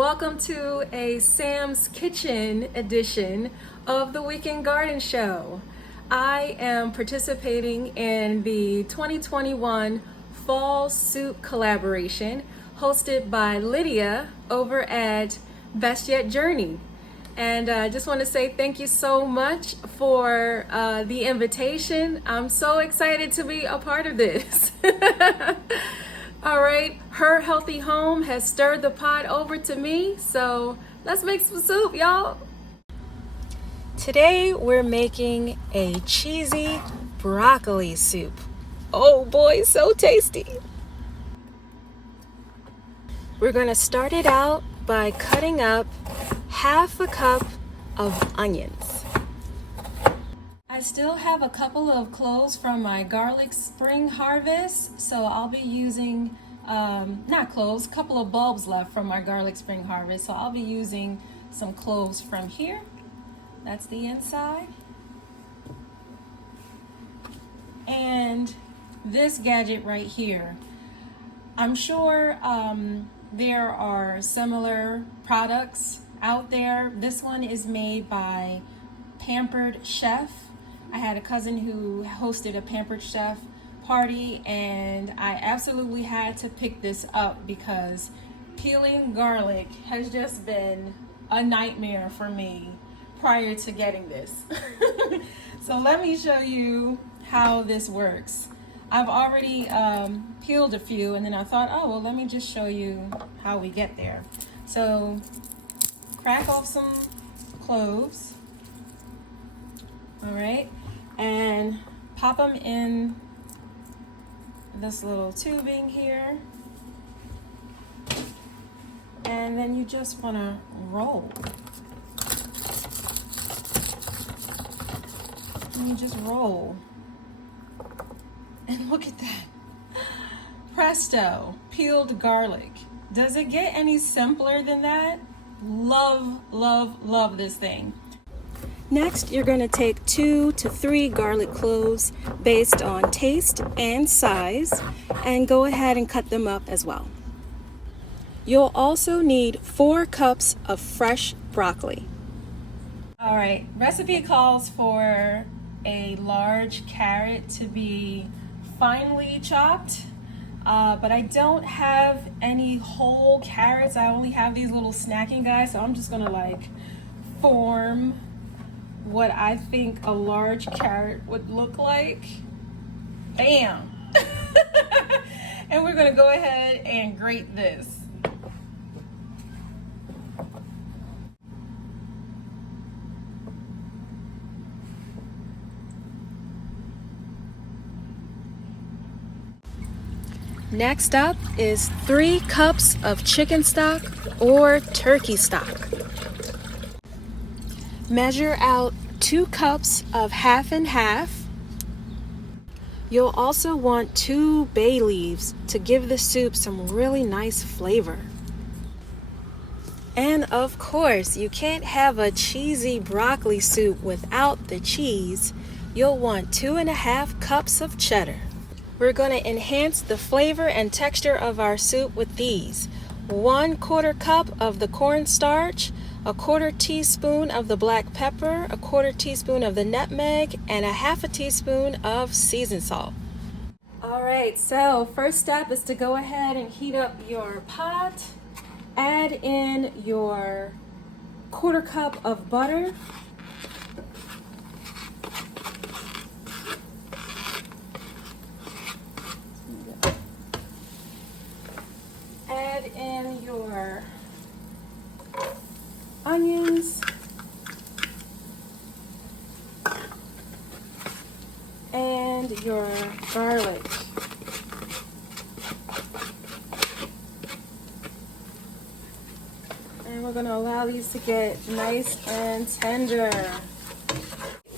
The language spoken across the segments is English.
welcome to a Sam's Kitchen edition of the Weekend Garden Show. I am participating in the 2021 Fall Soup Collaboration hosted by Lydia over at Best Yet Journey. And I just want to say thank you so much for the invitation. I'm so excited to be a part of this. All right, her healthy home has stirred the pot over to me, so let's make some soup, y'all. Today we're making a cheesy broccoli soup. Oh boy, so tasty. We're gonna start it out by cutting up half a cup of onions. I still have a couple of cloves from my garlic spring harvest, so I'll be using, not cloves, a couple of bulbs left from my garlic spring harvest, so I'll be using some cloves from here. That's the inside. And this gadget right here, I'm sure there are similar products out there. This one is made by Pampered Chef. I had a cousin who hosted a Pampered Chef party, and I absolutely had to pick this up because peeling garlic has just been a nightmare for me prior to getting this. So let me show you how this works. I've already peeled a few, and then I thought, oh, well, let me just show you how we get there. So crack off some cloves. All right, and pop them in this little tubing here. And then you just want to roll. And you just roll. And look at that. Presto, peeled garlic. Does it get any simpler than that? Love, love, love this thing. Next, you're going to take 2 to 3 garlic cloves based on taste and size, and go ahead and cut them up as well. You'll also need 4 cups of fresh broccoli. All right, recipe calls for a large carrot to be finely chopped, but I don't have any whole carrots. I only have these little snacking guys, so I'm just going to form what I think a large carrot would look like. Bam! And we're gonna go ahead and grate this. Next up is 3 cups of chicken stock or turkey stock. Measure out 2 cups of half and half. You'll also want 2 bay leaves to give the soup some really nice flavor. And of course, you can't have a cheesy broccoli soup without the cheese. You'll want 2.5 cups of cheddar. We're going to enhance the flavor and texture of our soup with these: 1/4 cup of the cornstarch, 1/4 teaspoon of the black pepper, 1/4 teaspoon of the nutmeg, and 1/2 teaspoon of seasoned salt. All right, so first step is to go ahead and heat up your pot. Add in your 1/4 cup of butter. Add in your onions and your garlic. And we're going to allow these to get nice and tender.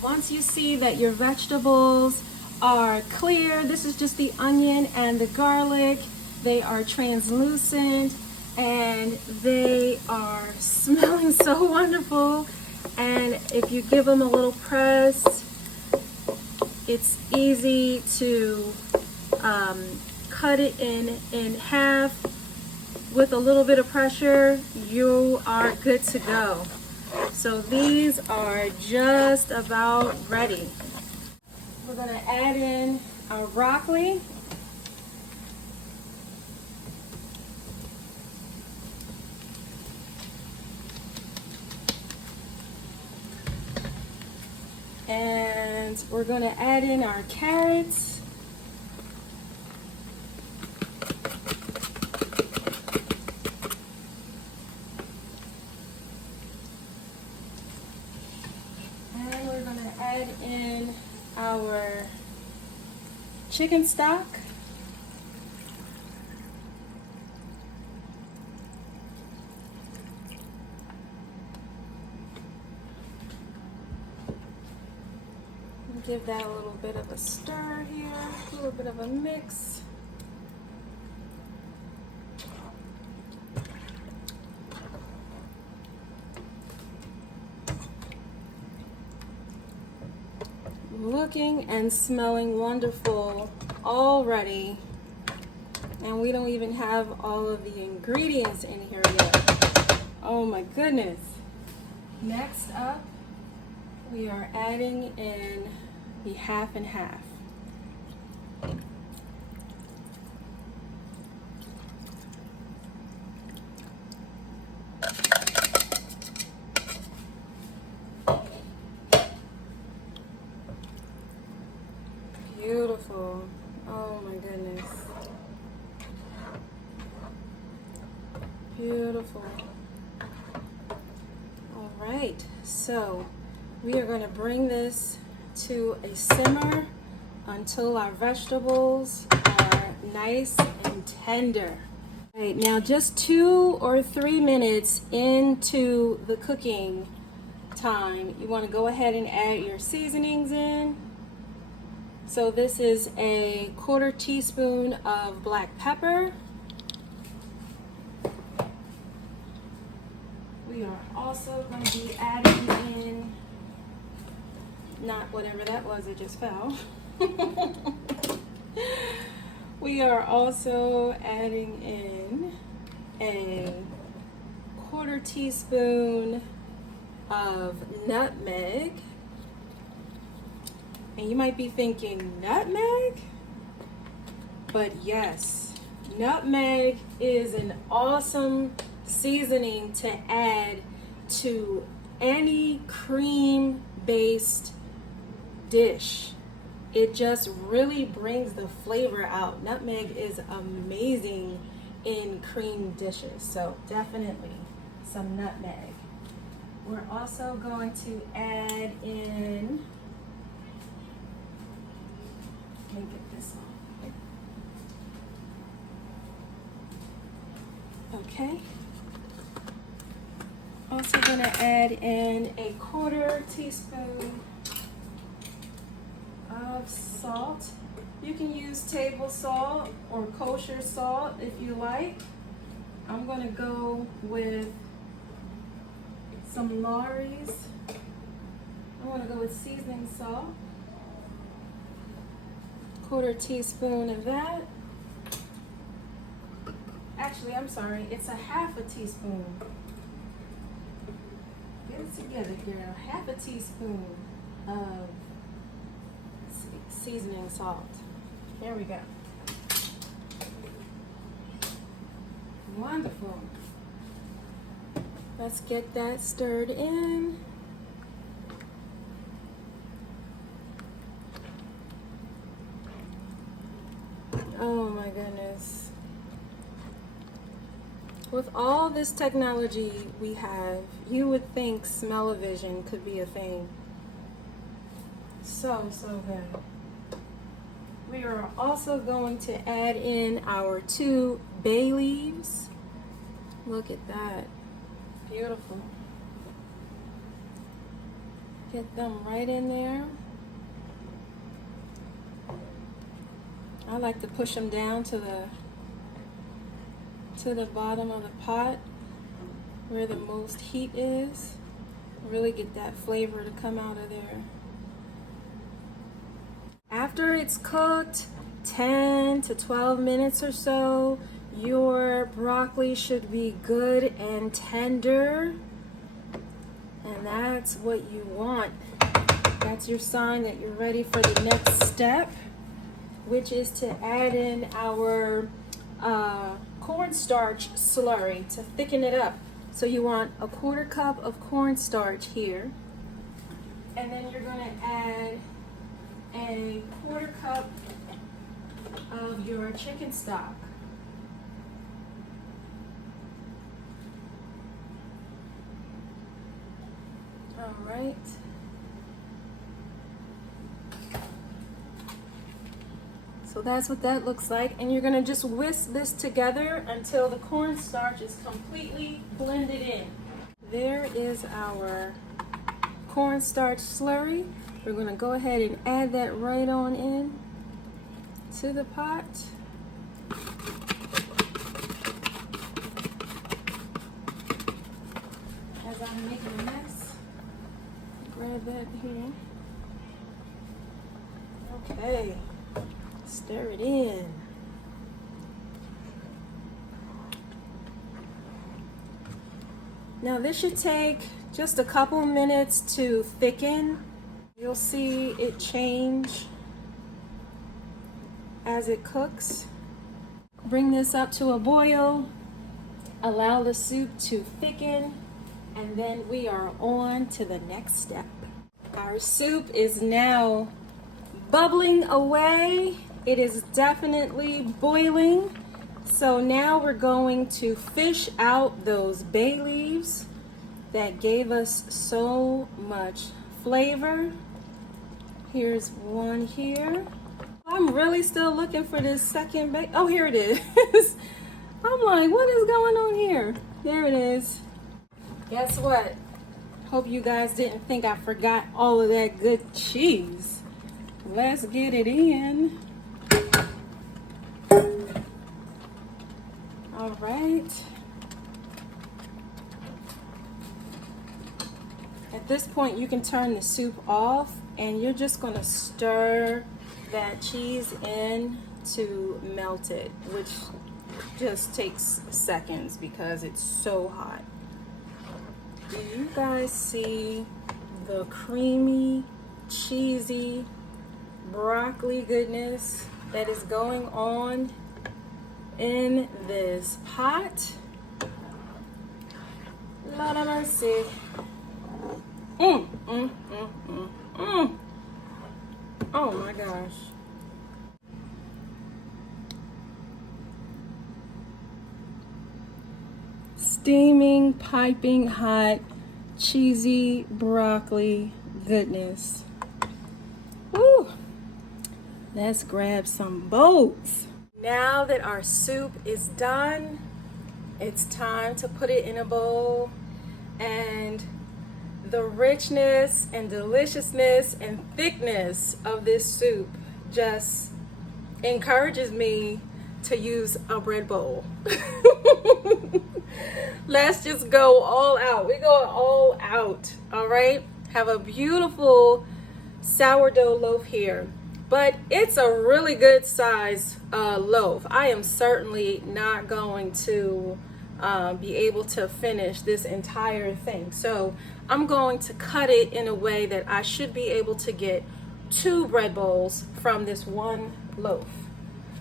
Once you see that your vegetables are clear, this is just the onion and the garlic. They are translucent and they are smelling so wonderful. And if you give them a little press, it's easy to cut it in half with a little bit of pressure, you are good to go. So these are just about ready. We're gonna add in our broccoli. And we're gonna add in our carrots. And we're gonna add in our chicken stock. Give that a little bit of a stir here, a little bit of a mix. Looking and smelling wonderful already. And we don't even have all of the ingredients in here yet. Oh my goodness. Next up, we are adding in the half and half. Beautiful. Oh my goodness. Beautiful. All right, so we are going to bring this to a simmer until our vegetables are nice and tender. All right, now just 2 or 3 minutes into the cooking time, you want to go ahead and add your seasonings in. So this is a 1/4 teaspoon of black pepper. We are also going to be adding in, not whatever that was, it just fell. We are also adding in a 1/4 teaspoon of nutmeg. And you might be thinking, nutmeg? But yes, nutmeg is an awesome seasoning to add to any cream-based dish. It just really brings the flavor out. Nutmeg is amazing in cream dishes, so definitely some nutmeg. We're also going to add in, let me get this off. Okay. Also going to add in a 1/4 teaspoon of salt. You can use table salt or kosher salt if you like. I'm going to go with some Lawry's. I'm going to go with seasoning salt. 1/4 teaspoon of that. Actually, I'm sorry, it's a 1/2 teaspoon. Get it together, girl. 1/2 teaspoon of seasoning salt. There we go. Wonderful. Let's get that stirred in. Oh my goodness. With all this technology we have, you would think smell-o-vision could be a thing. So good. We are also going to add in our 2 bay leaves. Look at that. Beautiful. Get them right in there. I like to push them down to the bottom of the pot where the most heat is. Really get that flavor to come out of there. After it's cooked 10 to 12 minutes or so, Your broccoli should be good and tender, and that's what you want. That's your sign that you're ready for the next step, which is to add in our cornstarch slurry to thicken it up. So you want a 1/4 cup of cornstarch here, and then you're going to add a 1/4 cup of your chicken stock. All right. So that's what that looks like, and you're gonna just whisk this together until the cornstarch is completely blended in. There is our cornstarch slurry. We're gonna go ahead and add that right on in to the pot. As I'm making a mess, grab that here. Okay. Stir it in. Now this should take just a couple minutes to thicken. You'll see it change as it cooks. Bring this up to a boil. Allow the soup to thicken, and then we are on to the next step. Our soup is now bubbling away. It is definitely boiling. So now we're going to fish out those bay leaves that gave us so much flavor. Here's one here. I'm really still looking for this second bay. Oh, here it is. I'm like, what is going on here? There it is. Guess what? Hope you guys didn't think I forgot all of that good cheese. Let's get it in. All right. At this point, you can turn the soup off, and you're just going to stir that cheese in to melt it, which just takes seconds because it's so hot. Do you guys see the creamy, cheesy broccoli goodness that is going on in this pot? Lord have mercy. Oh my gosh. Steaming, piping hot, cheesy broccoli goodness. Woo! Let's grab some bowls. Now that our soup is done, it's time to put it in a bowl, and the richness and deliciousness and thickness of this soup just encourages me to use a bread bowl. Let's just go all out. We're going all out, all right? Have a beautiful sourdough loaf here, but it's a really good size loaf. I am certainly not going to be able to finish this entire thing, so I'm going to cut it in a way that I should be able to get 2 bread bowls from this one loaf.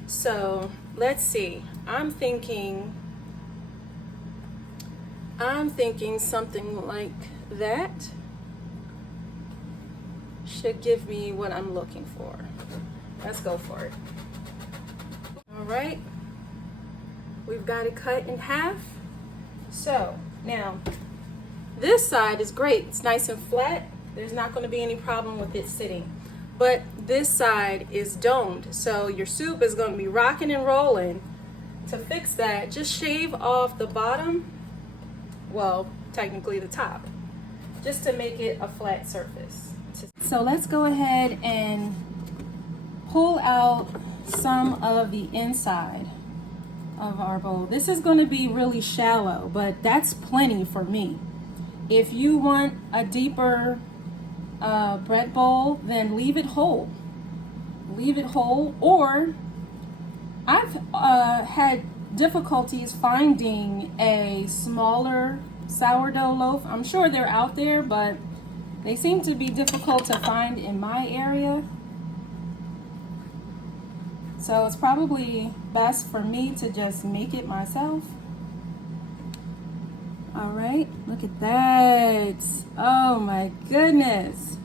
So let's see. I'm thinking something like that should give me what I'm looking for. Let's go for it. All right, we've got it cut in half. So now this side is great. It's nice and flat. There's not going to be any problem with it sitting. But this side is domed, so your soup is going to be rocking and rolling. To fix that, just shave off the bottom, well, technically the top, just to make it a flat surface. So let's go ahead and pull out some of the inside of our bowl. This is going to be really shallow, but that's plenty for me. If you want a deeper bread bowl, then leave it whole. Leave it whole, or I've had difficulties finding a smaller sourdough loaf. I'm sure they're out there, but they seem to be difficult to find in my area. So it's probably best for me to just make it myself. All right, look at that. Oh my goodness.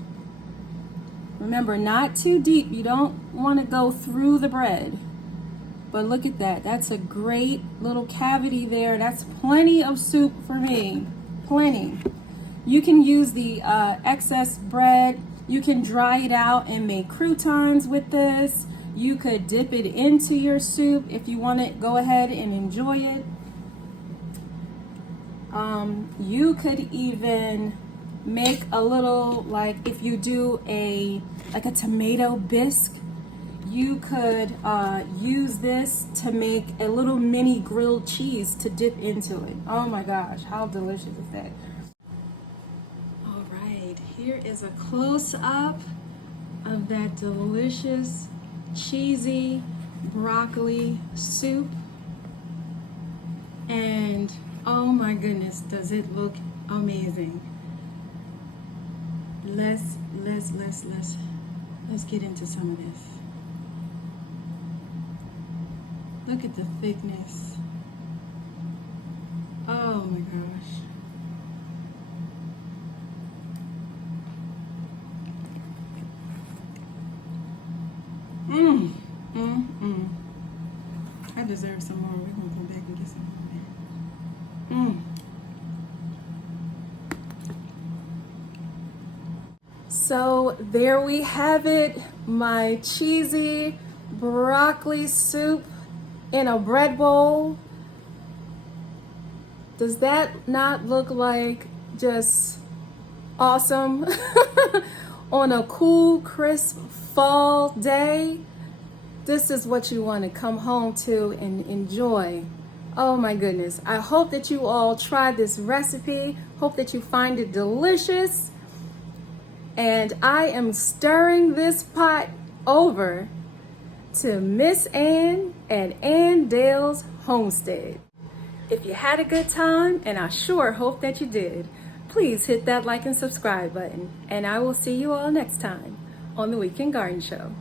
Remember, not too deep. You don't want to go through the bread. But look at that. That's a great little cavity there. That's plenty of soup for me. Plenty. You can use the excess bread. You can dry it out and make croutons with this. You could dip it into your soup if you want to go ahead and enjoy it. You could even make a little, like if you do a tomato bisque, you could use this to make a little mini grilled cheese to dip into it. Oh my gosh, how delicious is that? All right, here is a close-up of that delicious cheesy broccoli soup. And oh my goodness, does it look amazing. Let's get into some of this. Look at the thickness. Oh my gosh. I deserve some more. We're gonna go back and get some more. So there we have it, my cheesy broccoli soup in a bread bowl. Does that not look like just awesome on a cool, crisp fall day? This is what you want to come home to and enjoy. Oh my goodness. I hope that you all try this recipe. Hope that you find it delicious. And I am stirring this pot over to Miss Ann at Dale's Homestead. If you had a good time, and I sure hope that you did, please hit that like and subscribe button. And I will see you all next time on the Weekend Garden Show.